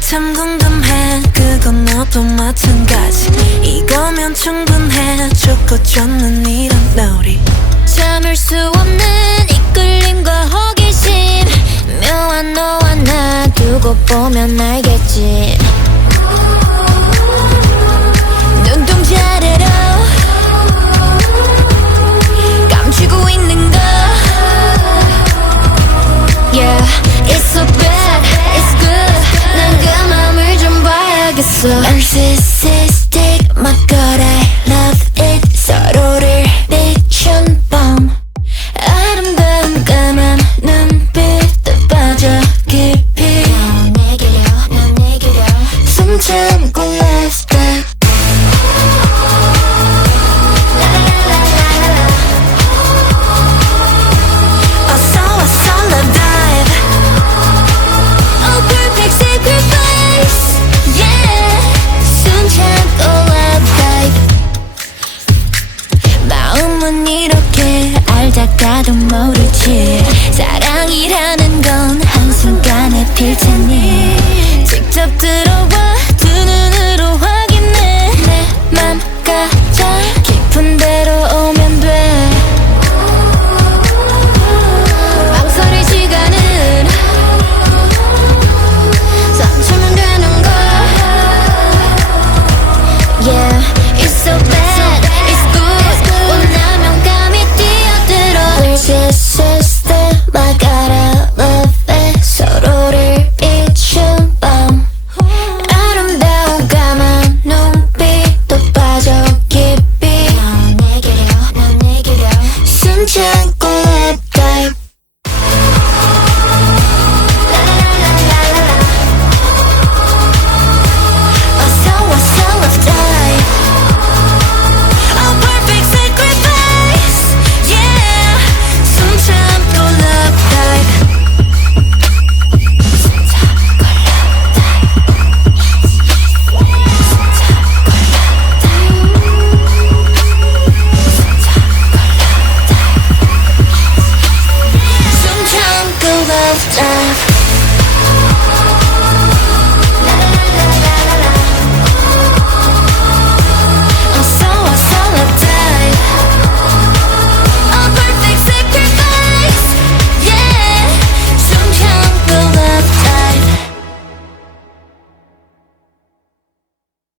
참 궁금해 그건 너도 마찬가지 이거면 충분해 좋고 좋는 이런 놀이 참을 수 없는 이끌림과 호기심 묘한 너와 나 두고 보면 알겠지 눈동자래로 감추고 있는 거 Yeah, it's so bad, it's good 난 그 맘을 좀 봐야겠어 Narcissistic, my god I love it 서로를 비춘 밤 아름다운 까만 눈빛에 빠져 깊이 난 내게려 숨 참고 let's back Oh perfect sacrifice Yeah 숨 참고 love dive 마음은 이렇게 알다가도 모르지